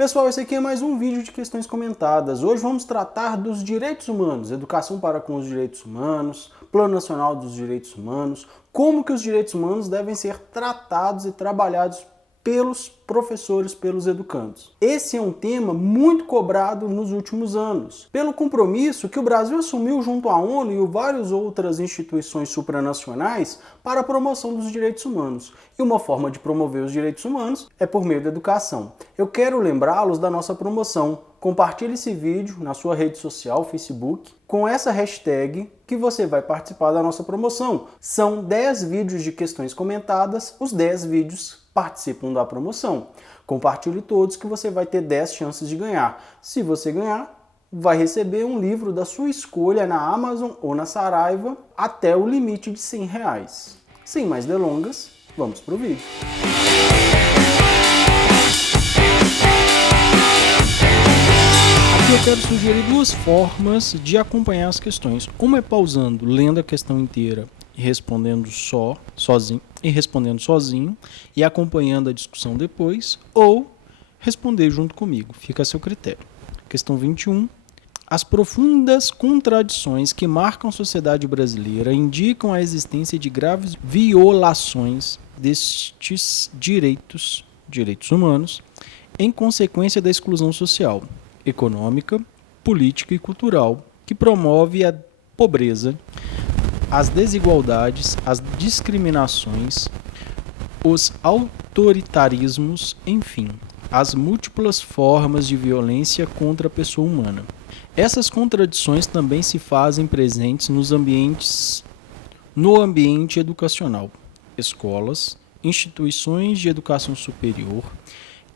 Pessoal, esse aqui é mais um vídeo de questões comentadas. Hoje vamos tratar dos direitos humanos, educação para com os direitos humanos, Plano Nacional dos Direitos Humanos, como que os direitos humanos devem ser tratados e trabalhados pelos professores, pelos educandos. Esse é um tema muito cobrado nos últimos anos, pelo compromisso que o Brasil assumiu junto à ONU e várias outras instituições supranacionais para a promoção dos direitos humanos. E uma forma de promover os direitos humanos é por meio da educação. Eu quero lembrá-los da nossa promoção. Compartilhe esse vídeo na sua rede social, Facebook, com essa hashtag que você vai participar da nossa promoção. São 10 vídeos de questões comentadas, os 10 vídeos participam da promoção. Compartilhe todos que você vai ter 10 chances de ganhar. Se você ganhar, vai receber um livro da sua escolha na Amazon ou na Saraiva até o limite de R$100. Sem mais delongas, vamos para o vídeo. Aqui eu quero sugerir duas formas de acompanhar as questões. Uma é pausando, lendo a questão inteira e respondendo sozinho e acompanhando a discussão depois, ou responder junto comigo, fica a seu critério. Questão 21. As profundas contradições que marcam a sociedade brasileira indicam a existência de graves violações destes direitos humanos em consequência da exclusão social, econômica, política e cultural que promove a pobreza, as desigualdades, as discriminações, os autoritarismos, enfim, as múltiplas formas de violência contra a pessoa humana. Essas contradições também se fazem presentes no ambiente educacional, escolas, instituições de educação superior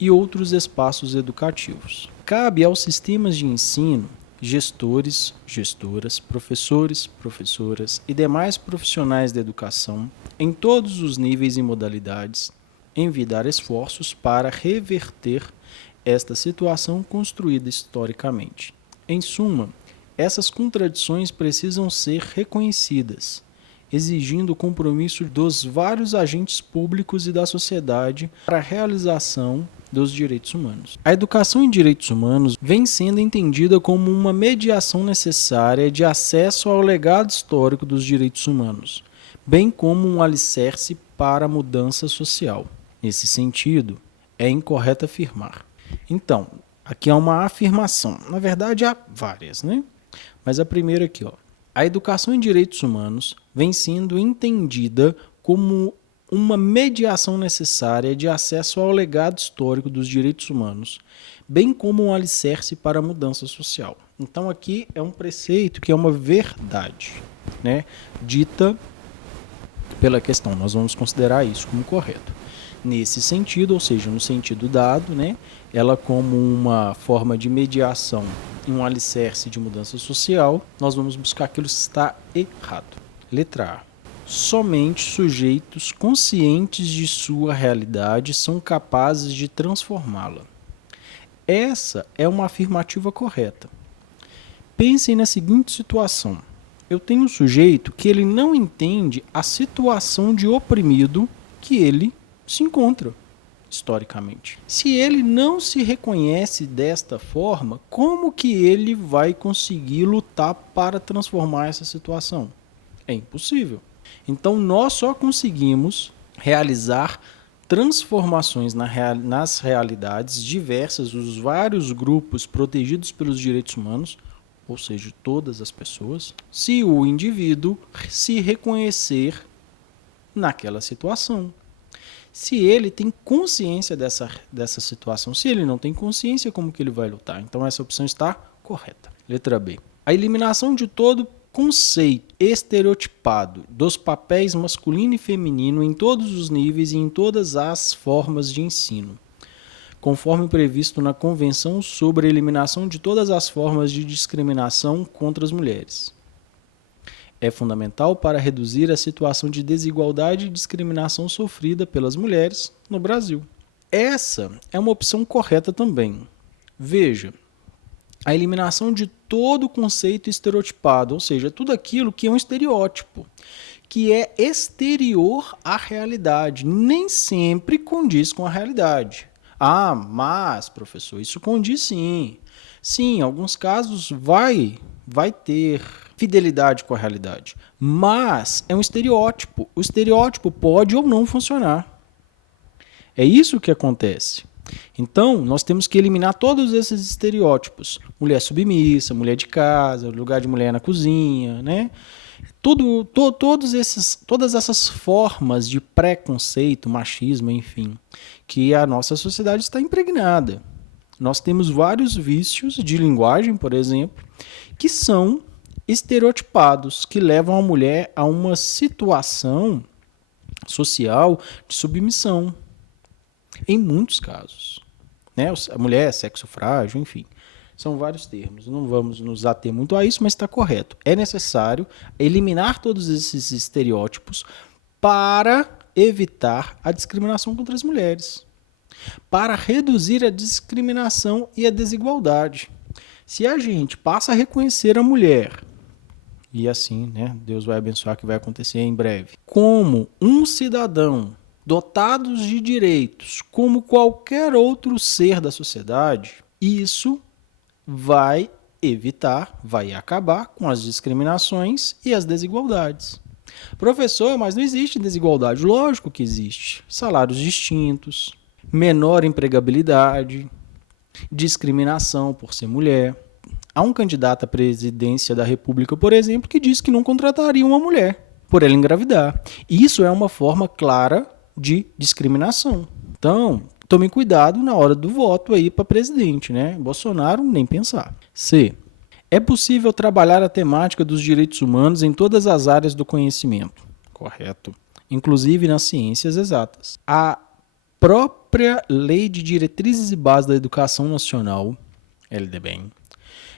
e outros espaços educativos. Cabe aos sistemas de ensino, gestores, gestoras, professores, professoras e demais profissionais da educação, em todos os níveis e modalidades, envidar esforços para reverter esta situação construída historicamente. Em suma, essas contradições precisam ser reconhecidas, exigindo o compromisso dos vários agentes públicos e da sociedade para a realização dos direitos humanos. A educação em direitos humanos vem sendo entendida como uma mediação necessária de acesso ao legado histórico dos direitos humanos, bem como um alicerce para a mudança social. Nesse sentido, é incorreto afirmar. Então, aqui há uma afirmação. Na verdade, há várias, né? Mas a primeira aqui, ó. A educação em direitos humanos vem sendo entendida como uma mediação necessária de acesso ao legado histórico dos direitos humanos, bem como um alicerce para a mudança social. Então aqui é um preceito que é uma verdade, né, dita pela questão. Nós vamos considerar isso como correto. Nesse sentido, ou seja, no sentido dado, né, ela como uma forma de mediação e um alicerce de mudança social, nós vamos buscar aquilo que está errado. Letra A. Somente sujeitos conscientes de sua realidade são capazes de transformá-la. Essa é uma afirmativa correta. Pensem na seguinte situação. Eu tenho um sujeito que ele não entende a situação de oprimido que ele se encontra, historicamente. Se ele não se reconhece desta forma, como que ele vai conseguir lutar para transformar essa situação? É impossível. Então, nós só conseguimos realizar transformações nas realidades diversas dos vários grupos protegidos pelos direitos humanos, ou seja, todas as pessoas, se o indivíduo se reconhecer naquela situação. Se ele tem consciência dessa situação, se ele não tem consciência, como que ele vai lutar? Então, essa opção está correta. Letra B. A eliminação de todo conceito estereotipado dos papéis masculino e feminino em todos os níveis e em todas as formas de ensino, conforme previsto na Convenção sobre a Eliminação de todas as formas de discriminação contra as mulheres. É fundamental para reduzir a situação de desigualdade e discriminação sofrida pelas mulheres no Brasil. Essa é uma opção correta também. Veja, a eliminação de todo conceito estereotipado, ou seja, tudo aquilo que é um estereótipo, que é exterior à realidade, nem sempre condiz com a realidade. Ah, mas, professor, isso condiz sim. Sim, em alguns casos vai ter fidelidade com a realidade, mas é um estereótipo. O estereótipo pode ou não funcionar. É isso que acontece. Então, nós temos que eliminar todos esses estereótipos. Mulher submissa, mulher de casa, lugar de mulher na cozinha, né? Todas essas formas de preconceito, machismo, enfim, que a nossa sociedade está impregnada. Nós temos vários vícios de linguagem, por exemplo, que são estereotipados, que levam a mulher a uma situação social de submissão, em muitos casos. Né? A mulher é sexo frágil, enfim. São vários termos. Não vamos nos ater muito a isso, mas está correto. É necessário eliminar todos esses estereótipos para evitar a discriminação contra as mulheres, para reduzir a discriminação e a desigualdade. Se a gente passa a reconhecer a mulher, e assim, né, Deus vai abençoar que vai acontecer em breve, como um cidadão dotados de direitos, como qualquer outro ser da sociedade, isso vai evitar, vai acabar com as discriminações e as desigualdades. Professor, mas não existe desigualdade. Lógico que existe. Salários distintos, menor empregabilidade, discriminação por ser mulher. Há um candidato à presidência da República, por exemplo, que diz que não contrataria uma mulher por ela engravidar. Isso é uma forma clara de discriminação. Então, tomem cuidado na hora do voto aí para presidente, né? Bolsonaro, nem pensar. C. É possível trabalhar a temática dos direitos humanos em todas as áreas do conhecimento. Correto. Inclusive nas ciências exatas. A própria Lei de Diretrizes e Bases da Educação Nacional, LDB,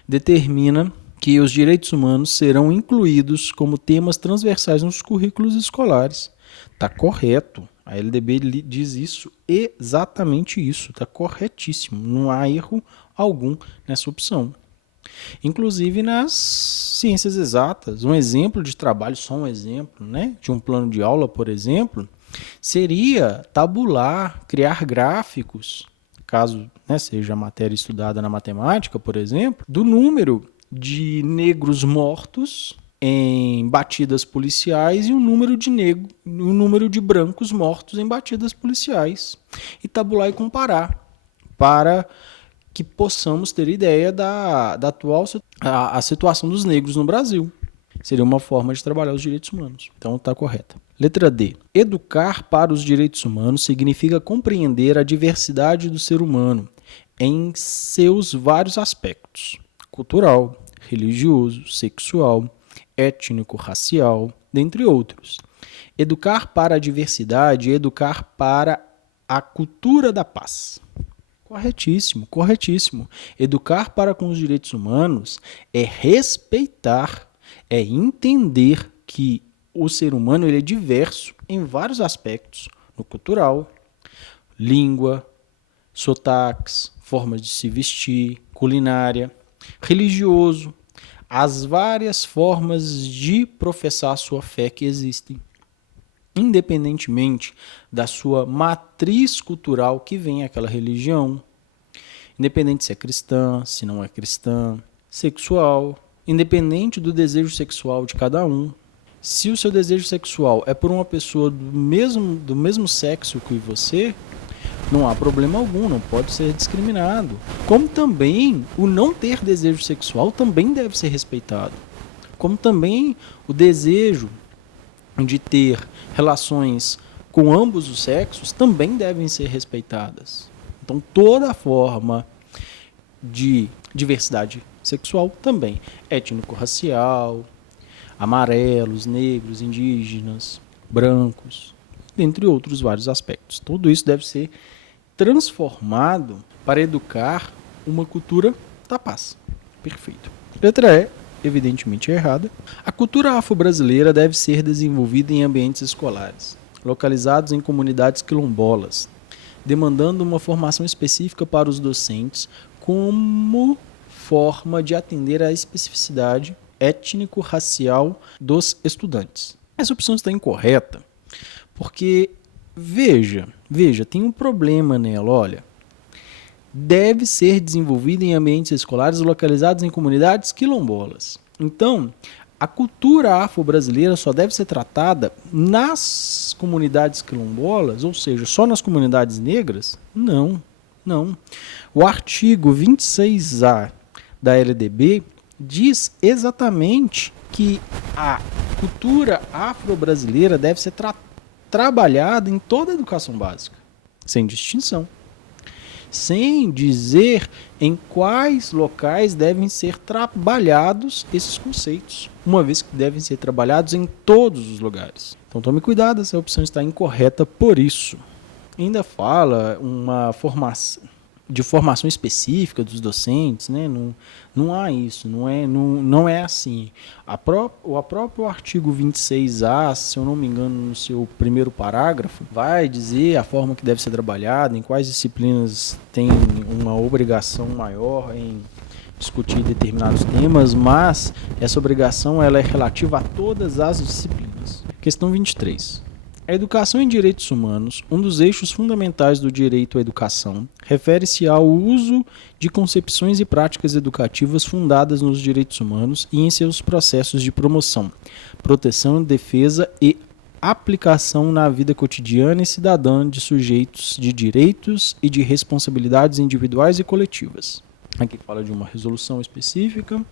determina que os direitos humanos serão incluídos como temas transversais nos currículos escolares. Está correto. A LDB diz isso, exatamente isso. Está corretíssimo. Não há erro algum nessa opção. Inclusive nas ciências exatas. Um exemplo de trabalho, só um exemplo, né, de um plano de aula, por exemplo, seria tabular, criar gráficos, caso, né, seja a matéria estudada na matemática, por exemplo, do número de negros mortos em batidas policiais e o número de brancos mortos em batidas policiais. E tabular e comparar para que possamos ter ideia da atual a situação dos negros no Brasil. Seria uma forma de trabalhar os direitos humanos. Então está correta. Letra D. Educar para os direitos humanos significa compreender a diversidade do ser humano em seus vários aspectos: cultural, religioso, sexual, étnico-racial, dentre outros. Educar para a diversidade é educar para a cultura da paz. Corretíssimo, corretíssimo. Educar para com os direitos humanos é respeitar, é entender que o ser humano ele é diverso em vários aspectos, no cultural, língua, sotaques, formas de se vestir, culinária, religioso, as várias formas de professar a sua fé que existem, independentemente da sua matriz cultural que vem aquela religião, independente se é cristã, se não é cristã, sexual, independente do desejo sexual de cada um. Se o seu desejo sexual é por uma pessoa do mesmo sexo que você, não há problema algum, não pode ser discriminado. Como também o não ter desejo sexual também deve ser respeitado. Como também o desejo de ter relações com ambos os sexos também devem ser respeitadas. Então, toda forma de diversidade sexual também, étnico-racial, amarelos, negros, indígenas, brancos, dentre outros vários aspectos. Tudo isso deve ser transformado para educar uma cultura da paz. Perfeito. Letra E, evidentemente errada. A cultura afro-brasileira deve ser desenvolvida em ambientes escolares, localizados em comunidades quilombolas, demandando uma formação específica para os docentes como forma de atender à especificidade étnico-racial dos estudantes. Essa opção está incorreta porque, veja, tem um problema nela, olha. deve ser desenvolvida em ambientes escolares localizados em comunidades quilombolas. Então, a cultura afro-brasileira só deve ser tratada nas comunidades quilombolas, ou seja, só nas comunidades negras? Não, não. O artigo 26A da LDB diz exatamente que a cultura afro-brasileira deve ser trabalhada em toda a educação básica, sem distinção. Sem dizer em quais locais devem ser trabalhados esses conceitos, uma vez que devem ser trabalhados em todos os lugares. Então tome cuidado, essa opção está incorreta por isso. Ainda fala de formação específica dos docentes, né? Não há isso, não é assim. O próprio artigo 26A, se eu não me engano, no seu primeiro parágrafo, vai dizer a forma que deve ser trabalhada, em quais disciplinas tem uma obrigação maior em discutir determinados temas, mas essa obrigação ela é relativa a todas as disciplinas. Questão 23. A educação em direitos humanos, um dos eixos fundamentais do direito à educação, refere-se ao uso de concepções e práticas educativas fundadas nos direitos humanos e em seus processos de promoção, proteção, defesa e aplicação na vida cotidiana e cidadã de sujeitos de direitos e de responsabilidades individuais e coletivas. Aqui fala de uma resolução específica.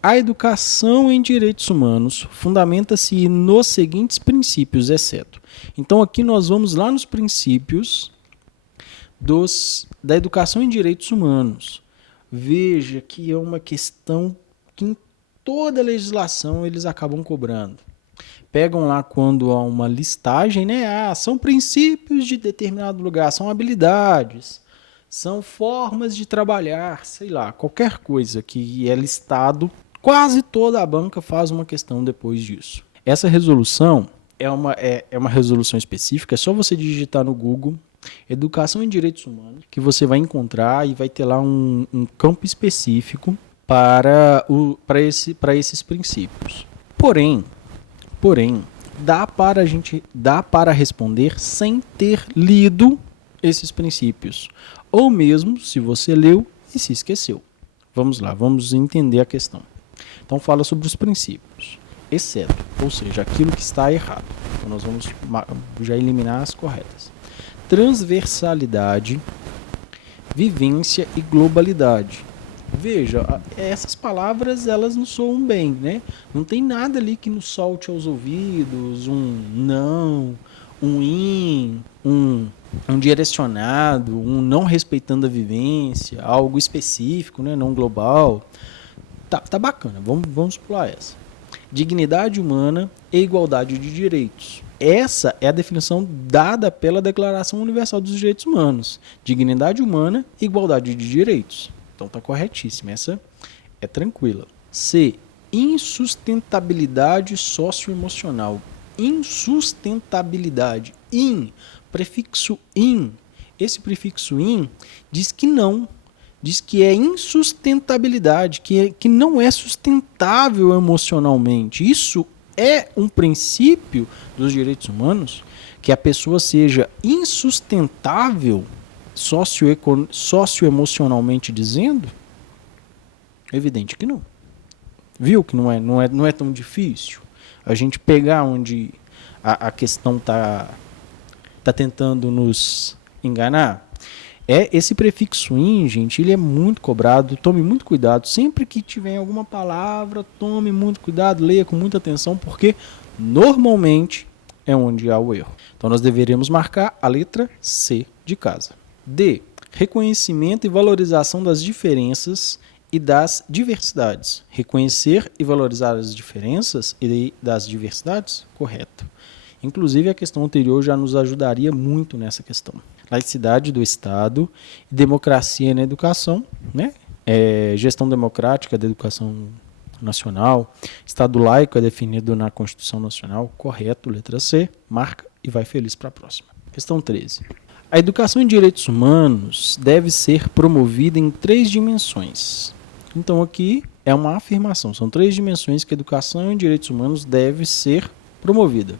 A educação em direitos humanos fundamenta-se nos seguintes princípios, exceto. Então aqui nós vamos lá nos princípios da educação em direitos humanos. Veja que é uma questão que em toda a legislação eles acabam cobrando. Pegam lá quando há uma listagem, né? São princípios de determinado lugar, são habilidades, são formas de trabalhar, sei lá, qualquer coisa que é listado. Quase toda a banca faz uma questão depois disso. Essa resolução é uma resolução específica, é só você digitar no Google Educação em Direitos Humanos, que você vai encontrar e vai ter lá um campo específico para esses princípios. Porém, dá para responder sem ter lido esses princípios, ou mesmo se você leu e se esqueceu. Vamos lá, vamos entender a questão. Então fala sobre os princípios, exceto, ou seja, aquilo que está errado. Então nós vamos já eliminar as corretas. Transversalidade, vivência e globalidade. Veja, essas palavras elas não soam bem, né? Não tem nada ali que nos solte aos ouvidos, um não, um um direcionado, um não respeitando a vivência, algo específico, né? Não global. Tá bacana, vamos pular essa. Dignidade humana e igualdade de direitos. Essa é a definição dada pela Declaração Universal dos Direitos Humanos. Dignidade humana e igualdade de direitos. Então tá corretíssima, essa é tranquila. C. Insustentabilidade socioemocional. Insustentabilidade. Prefixo in. Esse prefixo in diz que não. Diz que é insustentabilidade, que não é sustentável emocionalmente. Isso é um princípio dos direitos humanos, que a pessoa seja insustentável socioemocionalmente dizendo? Evidente que não. Viu que não é tão difícil a gente pegar onde a questão tá tentando nos enganar? Esse prefixo in, gente, ele é muito cobrado, tome muito cuidado. Sempre que tiver alguma palavra, tome muito cuidado, leia com muita atenção, porque normalmente é onde há o erro. Então nós deveremos marcar a letra C de casa. D. Reconhecimento e valorização das diferenças e das diversidades. Reconhecer e valorizar as diferenças e das diversidades? Correto. Inclusive a questão anterior já nos ajudaria muito nessa questão. Laicidade do Estado, democracia na educação, né? Gestão democrática da educação nacional, Estado laico é definido na Constituição Nacional, correto, letra C, marca e vai feliz para a próxima. Questão 13. A educação em direitos humanos deve ser promovida em 3 dimensões. Então aqui é uma afirmação, são 3 dimensões que a educação em direitos humanos deve ser promovida.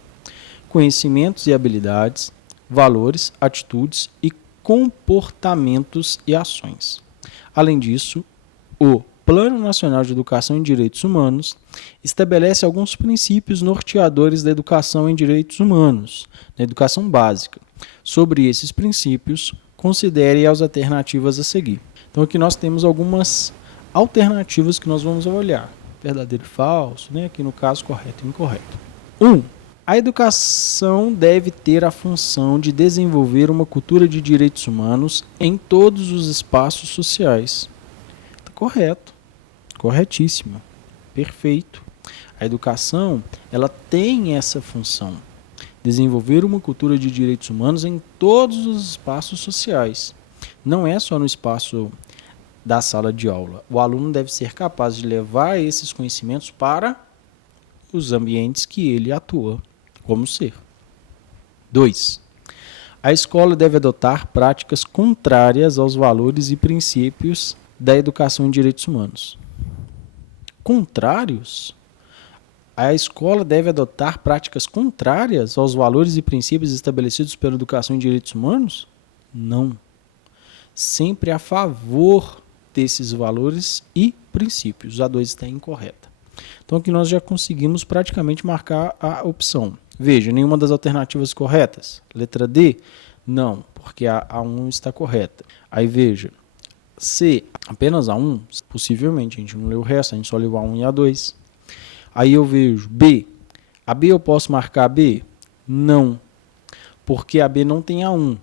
Conhecimentos e habilidades, valores, atitudes e comportamentos e ações. Além disso, o Plano Nacional de Educação em Direitos Humanos estabelece alguns princípios norteadores da educação em direitos humanos, na educação básica. Sobre esses princípios, considere as alternativas a seguir. Então aqui nós temos algumas alternativas que nós vamos olhar. Verdadeiro e falso, né? Aqui no caso correto e incorreto. 1. A educação deve ter a função de desenvolver uma cultura de direitos humanos em todos os espaços sociais. Tá correto. Corretíssimo. Perfeito. A educação, ela tem essa função. Desenvolver uma cultura de direitos humanos em todos os espaços sociais. Não é só no espaço da sala de aula. O aluno deve ser capaz de levar esses conhecimentos para os ambientes que ele atua como ser. 2. A escola deve adotar práticas contrárias aos valores e princípios da educação em direitos humanos. Contrários? A escola deve adotar práticas contrárias aos valores e princípios estabelecidos pela educação em direitos humanos? Não. Sempre a favor desses valores e princípios. A 2 está incorreta. Então aqui nós já conseguimos praticamente marcar a opção. Veja, nenhuma das alternativas corretas. Letra D? Não, porque a A1 está correta. Aí veja, C, apenas A1? Possivelmente, a gente não leu o resto, a gente só leu A1 e A2. Aí eu vejo B. A B eu posso marcar a B? Não, porque a B não tem A1.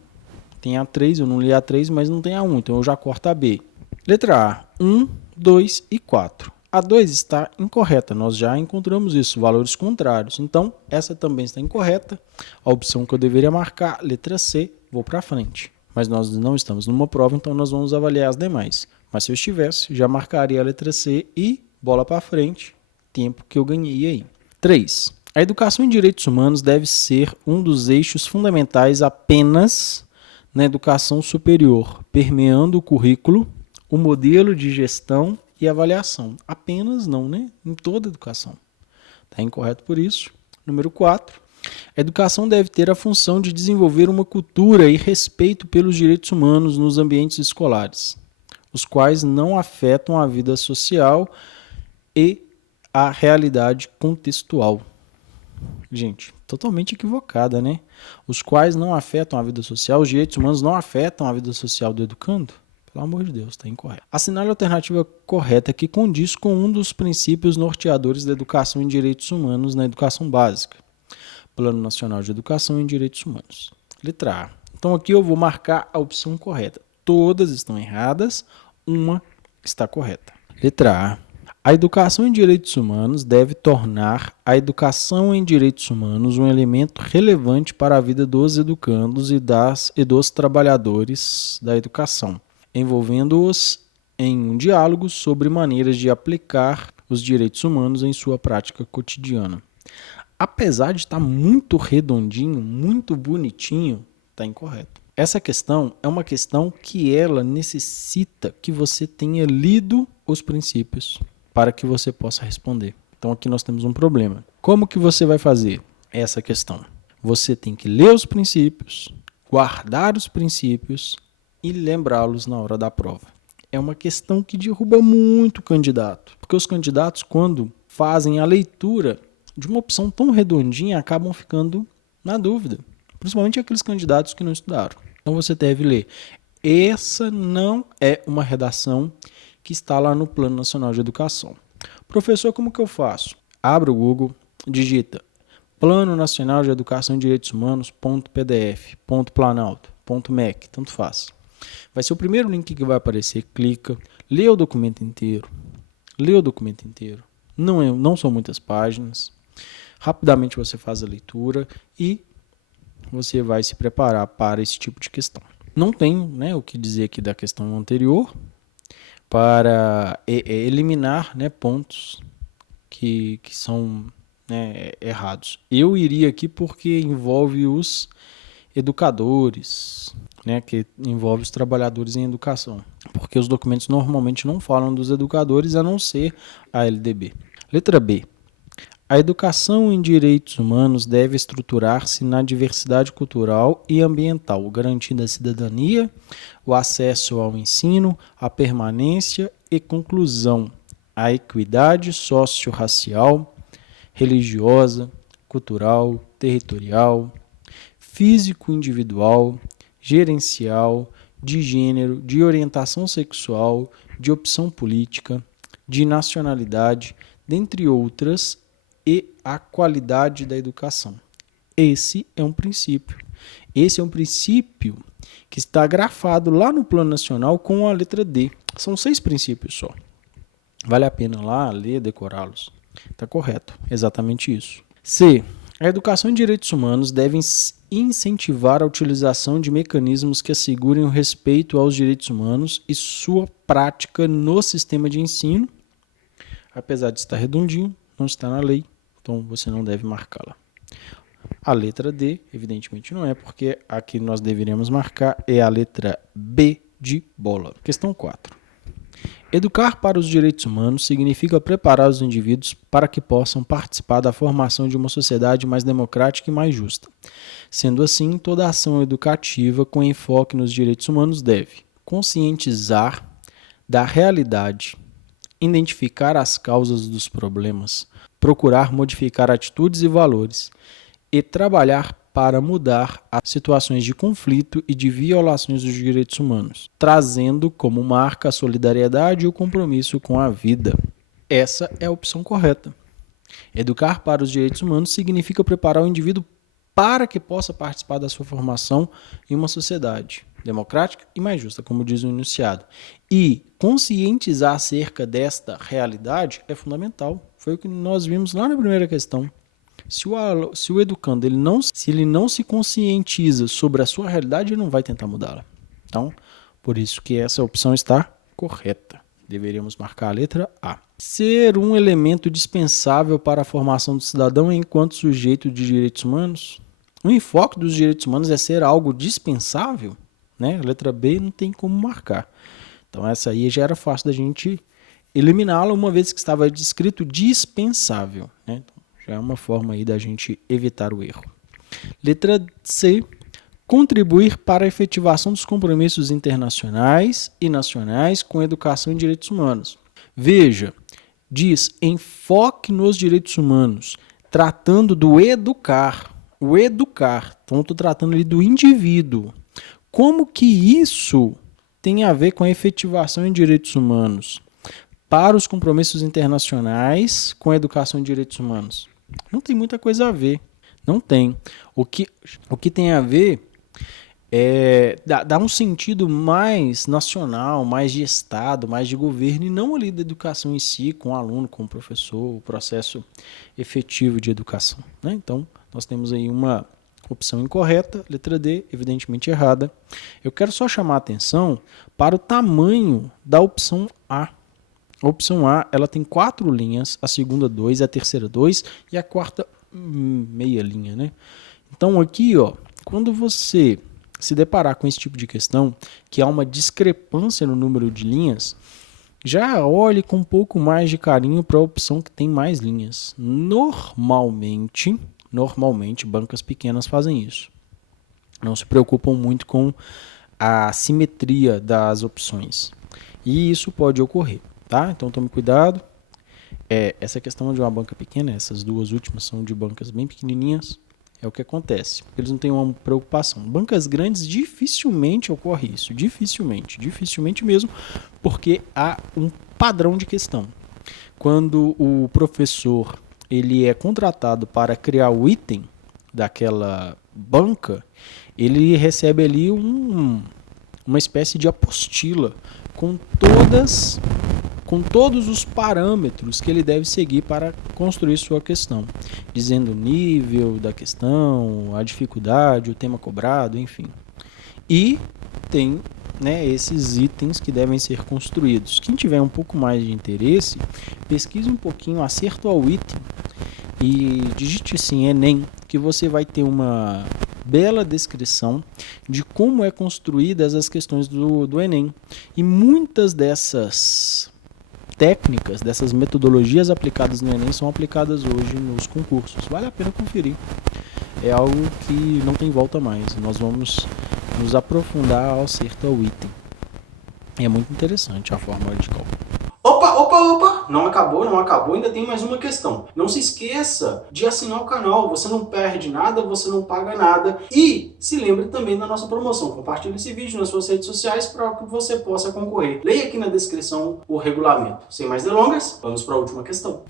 Tem A3, eu não li A3, mas não tem A1, então eu já corto a B. Letra A, 1, 2 e 4. A 2 está incorreta, nós já encontramos isso, valores contrários. Então, essa também está incorreta. A opção que eu deveria marcar, letra C, vou para frente. Mas nós não estamos numa prova, então nós vamos avaliar as demais. Mas se eu estivesse, já marcaria a letra C e bola para frente, tempo que eu ganhei aí. 3. A educação em direitos humanos deve ser um dos eixos fundamentais apenas na educação superior, permeando o currículo, o modelo de gestão e avaliação. Apenas não, né? Em toda a educação. Está incorreto por isso. Número 4. A educação deve ter a função de desenvolver uma cultura e respeito pelos direitos humanos nos ambientes escolares, os quais não afetam a vida social e a realidade contextual. Gente, totalmente equivocada, né? Os quais não afetam a vida social, os direitos humanos não afetam a vida social do educando? Pelo amor de Deus, está incorreto. Assinale a alternativa correta que condiz com um dos princípios norteadores da educação em direitos humanos na educação básica. Plano Nacional de Educação em Direitos Humanos. Letra A. Então aqui eu vou marcar a opção correta. Todas estão erradas, uma está correta. Letra A. A educação em direitos humanos deve tornar a educação em direitos humanos um elemento relevante para a vida dos educandos e dos trabalhadores da educação, envolvendo-os em um diálogo sobre maneiras de aplicar os direitos humanos em sua prática cotidiana. Apesar de estar muito redondinho, muito bonitinho, está incorreto. Essa questão é uma questão que ela necessita que você tenha lido os princípios para que você possa responder. Então aqui nós temos um problema. Como que você vai fazer essa questão? Você tem que ler os princípios, guardar os princípios e lembrá-los na hora da prova. É uma questão que derruba muito o candidato, porque os candidatos, quando fazem a leitura de uma opção tão redondinha, acabam ficando na dúvida, principalmente aqueles candidatos que não estudaram. Então você deve ler. Essa não é uma redação que está lá no Plano Nacional de Educação. Professor, como que eu faço? Abre o Google, digita Plano Nacional de Educação e Direitos Humanos, .pdf, .planalto, .mec, tanto faz. Vai ser o primeiro link que vai aparecer, clica, lê o documento inteiro. Não são muitas páginas. Rapidamente você faz a leitura e você vai se preparar para esse tipo de questão. Não tenho, né, o que dizer aqui da questão anterior para eliminar, né, pontos que são, né, errados. Eu iria aqui porque envolve os educadores, né, que envolve os trabalhadores em educação, porque os documentos normalmente não falam dos educadores a não ser a LDB. Letra B. A educação em direitos humanos deve estruturar-se na diversidade cultural e ambiental, garantindo a cidadania, o acesso ao ensino, a permanência e conclusão, a equidade socio-racial, religiosa, cultural, territorial, físico-individual, gerencial, de gênero, de orientação sexual, de opção política, de nacionalidade, dentre outras, e a qualidade da educação. Esse é um princípio. Esse é um princípio que está grafado lá no Plano Nacional com a letra D. São 6 princípios só. Vale a pena lá ler, decorá-los. Está correto, exatamente isso. C. A educação em direitos humanos deve incentivar a utilização de mecanismos que assegurem o respeito aos direitos humanos e sua prática no sistema de ensino. Apesar de estar redondinho, não está na lei, então você não deve marcá-la. A letra D, evidentemente, não é, porque a que nós deveríamos marcar é a letra B de bola. Questão 4. Educar para os direitos humanos significa preparar os indivíduos para que possam participar da formação de uma sociedade mais democrática e mais justa. Sendo assim, toda ação educativa com enfoque nos direitos humanos deve conscientizar da realidade, identificar as causas dos problemas, procurar modificar atitudes e valores e trabalhar para mudar as situações de conflito e de violações dos direitos humanos, trazendo como marca a solidariedade e o compromisso com a vida. Essa é a opção correta. Educar para os direitos humanos significa preparar o indivíduo para que possa participar da sua formação em uma sociedade democrática e mais justa, como diz o enunciado. E conscientizar acerca desta realidade é fundamental. Foi o que nós vimos lá na primeira questão. Se o educando ele não se conscientiza sobre a sua realidade, ele não vai tentar mudá-la. Então, por isso que essa opção está correta. Deveríamos marcar a letra A. Ser um elemento dispensável para a formação do cidadão enquanto sujeito de direitos humanos? O enfoque dos direitos humanos é ser algo dispensável? Né? A letra B não tem como marcar. Então, essa aí já era fácil da gente eliminá-la, uma vez que estava escrito dispensável. Né? Então, já é uma forma aí da gente evitar o erro. Letra C. Contribuir para a efetivação dos compromissos internacionais e nacionais com a educação em direitos humanos. Veja, diz enfoque nos direitos humanos, tratando do educar. O educar, então estou tratando ali do indivíduo. Como que isso tem a ver com a efetivação em direitos humanos? Para os compromissos internacionais com a educação em direitos humanos? Não tem muita coisa a ver. Não tem. O que tem a ver dá um sentido mais nacional, mais de Estado, mais de governo, e não ali da educação em si, com o aluno, com o professor, o processo efetivo de educação. Né? Então, nós temos aí uma opção incorreta, letra D, evidentemente errada. Eu quero só chamar a atenção para o tamanho da opção A. A opção A, ela tem 4 linhas, a segunda 2, a terceira 2 e a quarta meia linha, né? Então aqui, ó, quando você se deparar com esse tipo de questão, que há uma discrepância no número de linhas, já olhe com um pouco mais de carinho para a opção que tem mais linhas. Normalmente, bancas pequenas fazem isso. Não se preocupam muito com a simetria das opções. E isso pode ocorrer. Tá? Então tome cuidado. Essa questão de uma banca pequena, essas duas últimas são de bancas bem pequenininhas, é o que acontece. Eles não têm uma preocupação. Bancas grandes dificilmente ocorre isso. Dificilmente mesmo, porque há um padrão de questão. Quando o professor ele é contratado para criar o item daquela banca, ele recebe ali uma espécie de apostila com todos os parâmetros que ele deve seguir para construir sua questão, dizendo o nível da questão, a dificuldade, o tema cobrado, enfim. E tem, né, esses itens que devem ser construídos. Quem tiver um pouco mais de interesse, pesquise um pouquinho, acerto ao item e digite assim, Enem, que você vai ter uma bela descrição de como é construídas as questões do Enem. E muitas dessas técnicas, dessas metodologias aplicadas no Enem são aplicadas hoje nos concursos. Vale a pena conferir. É algo que não tem volta mais. Nós vamos nos aprofundar ao acerto ao item. É muito interessante a fórmula de cálculo. Opa! Não acabou, ainda tem mais uma questão. Não se esqueça de assinar o canal, você não perde nada, você não paga nada. E se lembre também da nossa promoção. Compartilhe esse vídeo nas suas redes sociais para que você possa concorrer. Leia aqui na descrição o regulamento. Sem mais delongas, vamos para a última questão.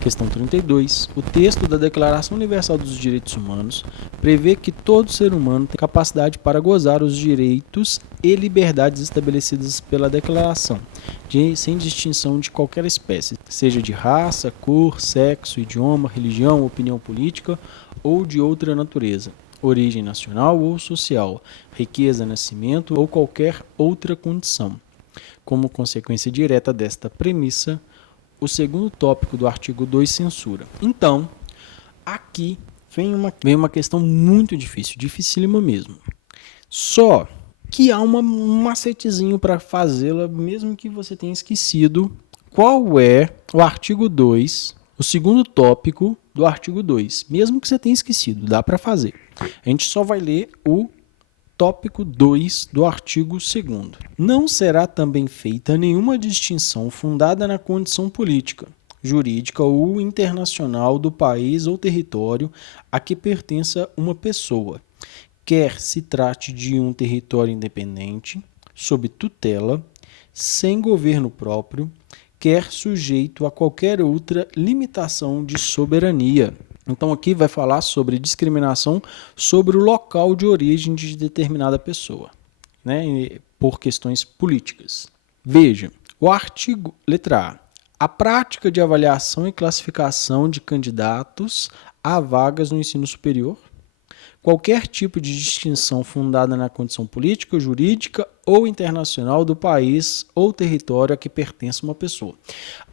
Questão 32. O texto da Declaração Universal dos Direitos Humanos prevê que todo ser humano tem capacidade para gozar os direitos e liberdades estabelecidas pela Declaração, sem distinção de qualquer espécie, seja de raça, cor, sexo, idioma, religião, opinião política ou de outra natureza, origem nacional ou social, riqueza, nascimento ou qualquer outra condição. Como consequência direta desta premissa, o segundo tópico do artigo 2 censura. Então, aqui vem uma questão muito difícil, dificílima mesmo. Só que há um macetezinho para fazê-la, mesmo que você tenha esquecido qual é o artigo 2, o segundo tópico do artigo 2. Mesmo que você tenha esquecido, dá para fazer. A gente só vai ler o tópico 2 do artigo 2º. Não será também feita nenhuma distinção fundada na condição política, jurídica ou internacional do país ou território a que pertença uma pessoa, quer se trate de um território independente, sob tutela, sem governo próprio, quer sujeito a qualquer outra limitação de soberania. Então aqui vai falar sobre discriminação sobre o local de origem de determinada pessoa, né, por questões políticas. Veja, o artigo, letra A. A prática de avaliação e classificação de candidatos a vagas no ensino superior. Qualquer tipo de distinção fundada na condição política, jurídica ou internacional do país ou território a que pertence uma pessoa.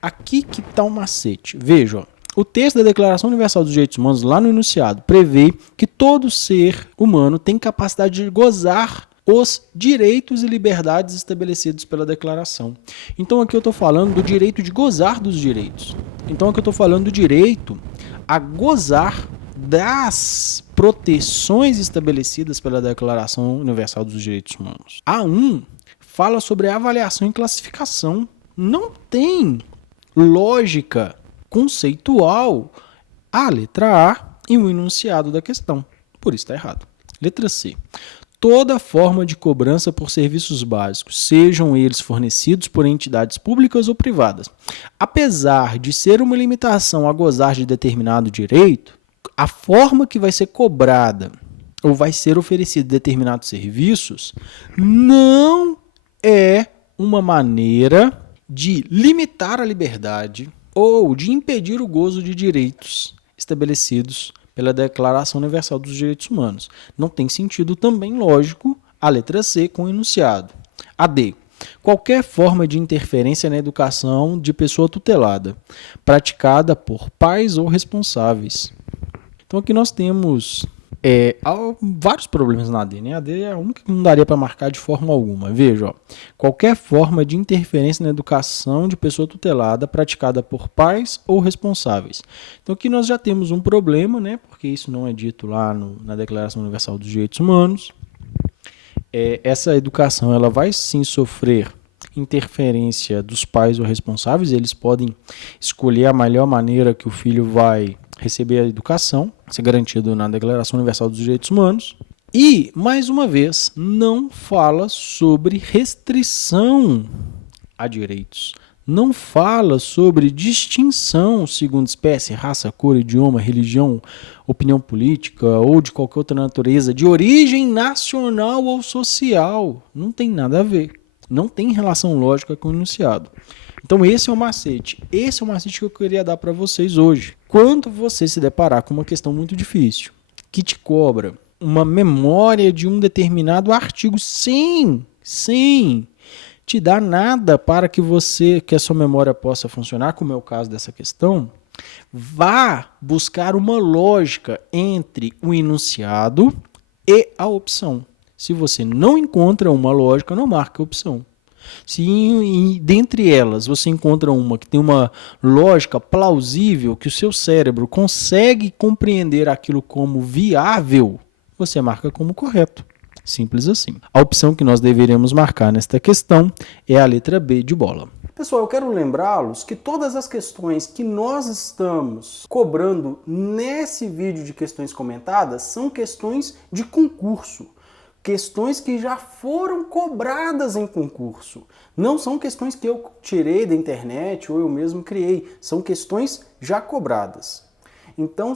Aqui que está o macete. Veja, ó. O texto da Declaração Universal dos Direitos Humanos, lá no enunciado, prevê que todo ser humano tem capacidade de gozar os direitos e liberdades estabelecidos pela Declaração. Então aqui eu estou falando do direito de gozar dos direitos. Então aqui eu estou falando do direito a gozar das proteções estabelecidas pela Declaração Universal dos Direitos Humanos. A 1 fala sobre avaliação e classificação. Não tem lógica conceitual a letra A e o enunciado da questão. Por isso está errado. Letra C. Toda forma de cobrança por serviços básicos, sejam eles fornecidos por entidades públicas ou privadas, apesar de ser uma limitação a gozar de determinado direito, a forma que vai ser cobrada ou vai ser oferecido determinados serviços não é uma maneira de limitar a liberdade ou de impedir o gozo de direitos estabelecidos pela Declaração Universal dos Direitos Humanos. Não tem sentido também lógico a letra C com o enunciado. A D. Qualquer forma de interferência na educação de pessoa tutelada, praticada por pais ou responsáveis. Então aqui nós temos vários problemas na AD, né? A AD é a única que não daria para marcar de forma alguma. Veja, ó, qualquer forma de interferência na educação de pessoa tutelada praticada por pais ou responsáveis. Então aqui nós já temos um problema, né? Porque isso não é dito lá na Declaração Universal dos Direitos Humanos. Essa educação ela vai sim sofrer interferência dos pais ou responsáveis. Eles podem escolher a melhor maneira que o filho vai receber a educação, isso é garantido na Declaração Universal dos Direitos Humanos. E, mais uma vez, não fala sobre restrição a direitos. Não fala sobre distinção segundo espécie, raça, cor, idioma, religião, opinião política ou de qualquer outra natureza, de origem nacional ou social. Não tem nada a ver. Não tem relação lógica com o enunciado. Então esse é o macete. Esse é o macete que eu queria dar para vocês hoje. Quando você se deparar com uma questão muito difícil, que te cobra uma memória de um determinado artigo, sem te dar nada para que a sua memória possa funcionar, como é o caso dessa questão, vá buscar uma lógica entre o enunciado e a opção. Se você não encontra uma lógica, não marque a opção. Se dentre elas você encontra uma que tem uma lógica plausível, que o seu cérebro consegue compreender aquilo como viável, você marca como correto. Simples assim. A opção que nós deveremos marcar nesta questão é a letra B de bola. Pessoal, eu quero lembrá-los que todas as questões que nós estamos cobrando nesse vídeo de questões comentadas são questões de concurso. Questões que já foram cobradas em concurso. Não são questões que eu tirei da internet ou eu mesmo criei. São questões já cobradas. Então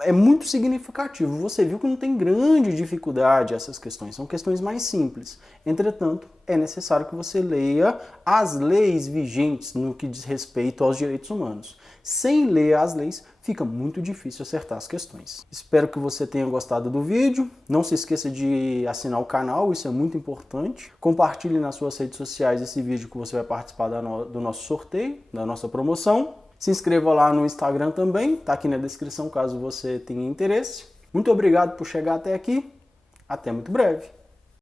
é muito significativo. Você viu que não tem grande dificuldade essas questões, são questões mais simples. Entretanto, é necessário que você leia as leis vigentes no que diz respeito aos direitos humanos. Sem ler as leis, fica muito difícil acertar as questões. Espero que você tenha gostado do vídeo. Não se esqueça de assinar o canal, isso é muito importante. Compartilhe nas suas redes sociais esse vídeo que você vai participar do nosso sorteio, da nossa promoção. Se inscreva lá no Instagram também, tá aqui na descrição caso você tenha interesse. Muito obrigado por chegar até aqui. Até muito breve.